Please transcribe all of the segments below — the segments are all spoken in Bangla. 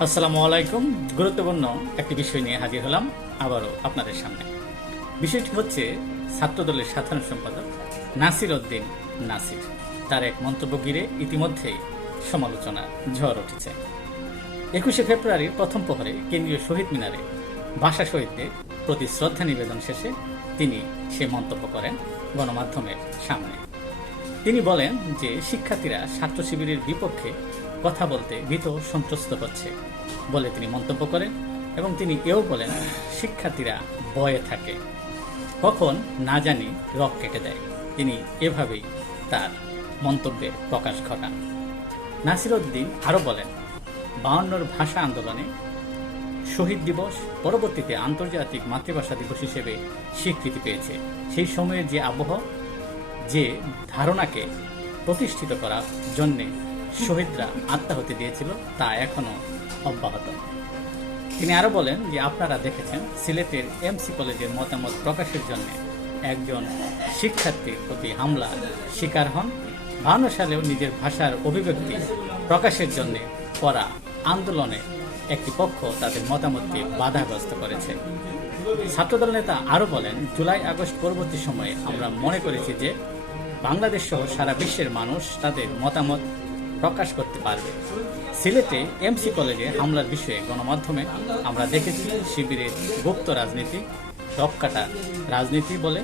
আসসালামু আলাইকুম। গুরুত্বপূর্ণ একটি বিষয় নিয়ে হাজির হলাম আবারও আপনাদের সামনে। বিষয়টি হচ্ছে ছাত্রদলের সাধারণ সম্পাদক নাসির উদ্দিন নাসির। তার এক মন্তব্য ঘিরে ইতিমধ্যেই সমালোচনা ঝড় উঠেছে। একুশে ফেব্রুয়ারির প্রথম প্রহরে কেন্দ্রীয় শহীদ মিনারে ভাষা শহীদদের প্রতি শ্রদ্ধা নিবেদন শেষে তিনি সে মন্তব্য করেন গণমাধ্যমের সামনে। তিনি বলেন যে শিক্ষার্থীরা ছাত্র শিবিরের বিপক্ষে কথা বলতে ভীত সন্ত্রস্ত হচ্ছে বলে তিনি মন্তব্য করেন এবং তিনি এও বলেন, শিক্ষার্থীরা ভয়ে থাকে। কখন না জানি রক কেটে দেয়। তিনি এভাবেই তার মন্তব্যের প্রকাশ ঘটান। নাসিরউদ্দিন আরও বলেন বায়ান্নর ভাষা আন্দোলনে শহীদ দিবস পরবর্তীতে আন্তর্জাতিক মাতৃভাষা দিবস হিসেবে স্বীকৃতি পেয়েছে। সেই সময়ের যে আবহ, যে ধারণাকে প্রতিষ্ঠিত করার জন্যে শহীদরা আত্মাহতি দিয়েছিল, তা এখনও অব্যাহত। তিনি আরও বলেন যে, আপনারা দেখেছেন, সিলেটের এমসি কলেজের মতামত প্রকাশের জন্য একজন শিক্ষার্থীর প্রতি হামলার শিকার হন। বাহান্ন সালেও নিজের ভাষার অভিব্যক্তি প্রকাশের জন্য করা আন্দোলনে একটি পক্ষ তাদের মতামতকে বাধাগ্রস্ত করেছে। ছাত্রদল নেতা আরও বলেন, জুলাই আগস্ট পরবর্তী সময়ে আমরা মনে করেছি যে, বাংলাদেশ সহ সারা বিশ্বের মানুষ তাদের মতামত প্রকাশ করতে পারবে। সিলেটে এমসি কলেজে হামলার বিষয়ে গণমাধ্যমে আমরা দেখেছি শিবিরের গুপ্ত রাজনীতি ডক্কাটা রাজনীতি বলে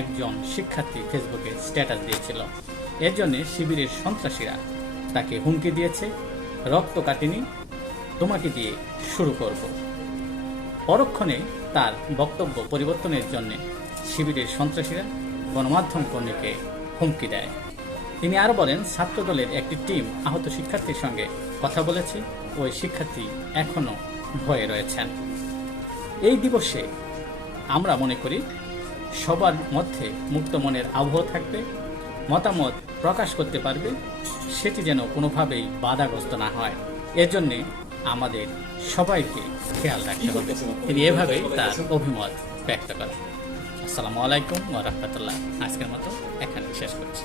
একজন শিক্ষার্থী ফেসবুকে স্ট্যাটাস দিয়েছিল। এর জন্য শিবিরের সন্ত্রাসীরা তাকে হুমকি দিয়েছে, রক্ত কাটিনি, তোমাকে দিয়ে শুরু করব। পরক্ষণে তার বক্তব্য পরিবর্তনের জন্য শিবিরের সন্ত্রাসীরা গণমাধ্যম কর্মীকে হুমকি দেয়। তিনি আরও বলেন, ছাত্রদলের একটি টিম আহত শিক্ষার্থীর সঙ্গে কথা বলেছে, ওই শিক্ষার্থী এখনও ভয়ে রয়েছেন। এই দিবসে আমরা মনে করি সবার মধ্যে মুক্ত মনের আবহ থাকবে, মতামত প্রকাশ করতে পারবে, সেটি যেন কোনোভাবেই বাধাগ্রস্ত না হয়। এর জন্যে আমাদের সবাইকে খেয়াল রাখতে হবে। তিনি এভাবেই তার অভিমত ব্যক্ত করেন। আসসালামু আলাইকুম ওয়া রাহমাতুল্লাহ। আজকের মতো এখানে শেষ করছি।